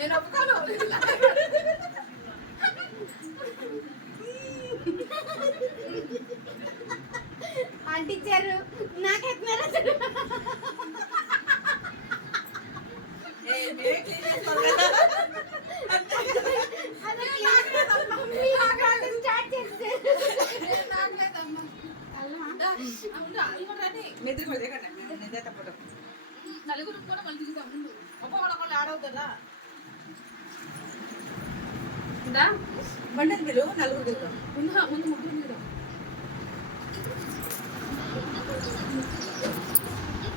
నేను ఒప్పుకోను. అంటించారు నాకెత్తున్నారు అసలు. స్టార్ట్ చేస్తారు. నలుగురు కూడా మళ్ళీ దిగుతాం. ఒక్కొక్కడు ఒకళ్ళు ఆడవుతుందా బండి మీరు నలుగురు దిగుతాం. ముందు ముగ్గురు దిగుతాం.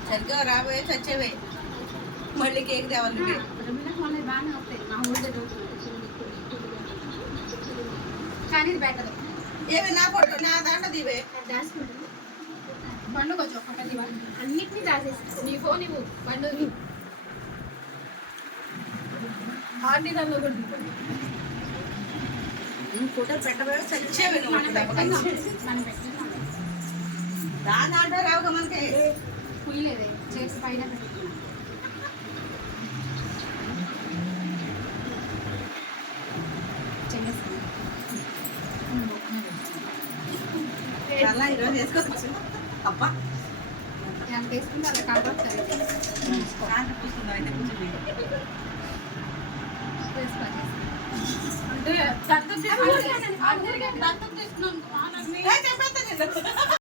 సరిగ్గా రాబోయే చచ్చేవే మళ్ళీ కేక్ తేవాలి నువ్వే. బాగానే వస్తాయి మా ఊళ్ళో కానీ ఇది బెటర్. ఏమి నా ఫోటో నా దాంట్లో దివే. దాచుకుంటాను బండు కొంచెం ఒకటి అన్నిటినీ దాచేస్తాను. నీ ఫోన్ ఇవ్వు. బండు ఆంటీ దానిలో కూడా ఫోటో పెట్టబోయే చచ్చేవే మనం పెట్టాం దాని దాంట్లో రావుగా మనకి. పుయ్యలేదే చేసి పైన పెట్టుకున్నాను. అలా ఈరోజు వేసుకోవచ్చు. అబ్బా ఎంత వేసుకుంటే అలా కంపల్సరీ దాంట్లో పూసుకుందాం అయితే కూర్చొని. అంటే దత్తం తీసుకున్నాను. చెప్పేస్తా నేను.